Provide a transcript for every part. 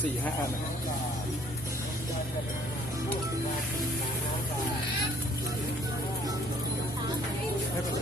4-5 อันนะครับไม่เป็นไร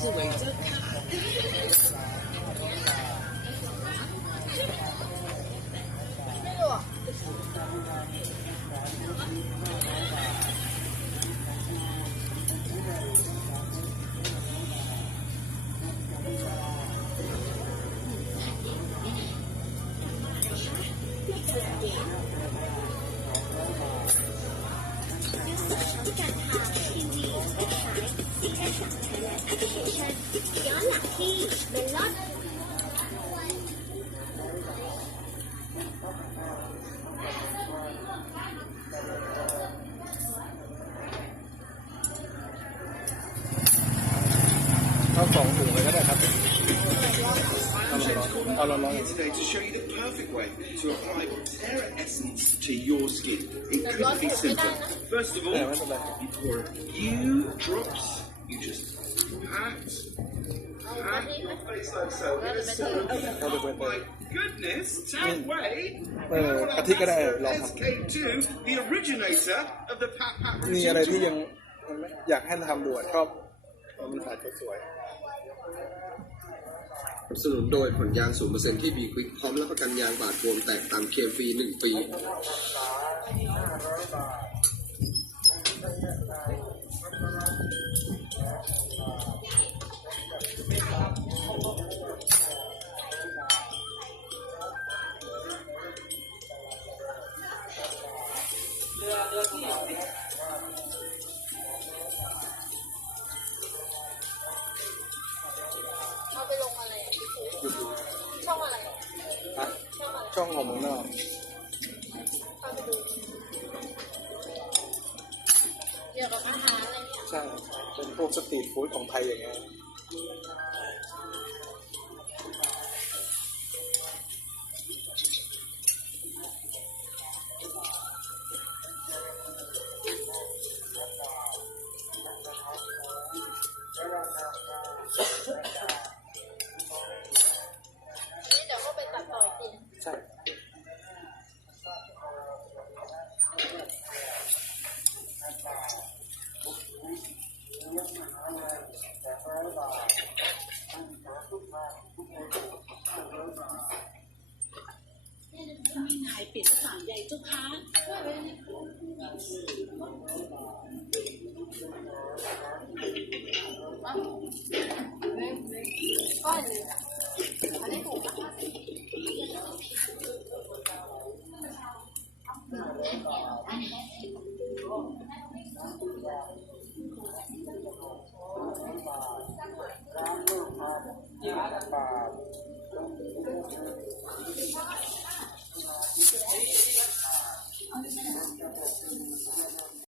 สวยจังย้อนหลังที่เมลอนเอา2 ถุงเลยก็ได้ครับเอาร้อน today to show you the perfect way to apply Terra Essence to your skin. It couldn't be simpler. First of all, you pour a few drops. You just pat your face like so. Oh my goodness, Tangway! SK2, the originator of the Pat Pat มีอะไรที่ยังอยากให้ทำด่วนชอบมันถ่ายสวยสนับสนุนโดยผลยาง 0% ที่บีควิกพร้อมรับประกันยางบาดบวมแตกตามเคลมฟรี 1 ปีช่องของมึงเนาะเกี่ยวกับอาหารอะไรเนี่ยใช่เป็นพวกสตรีทฟู้ดของไทยอย่างเงี้ยเดี๋ยวก็ไปตัดต่อจริงใช่มีนายปิดสามใหญ่เจ้าค้าก้อนเลยอันนี้ถูก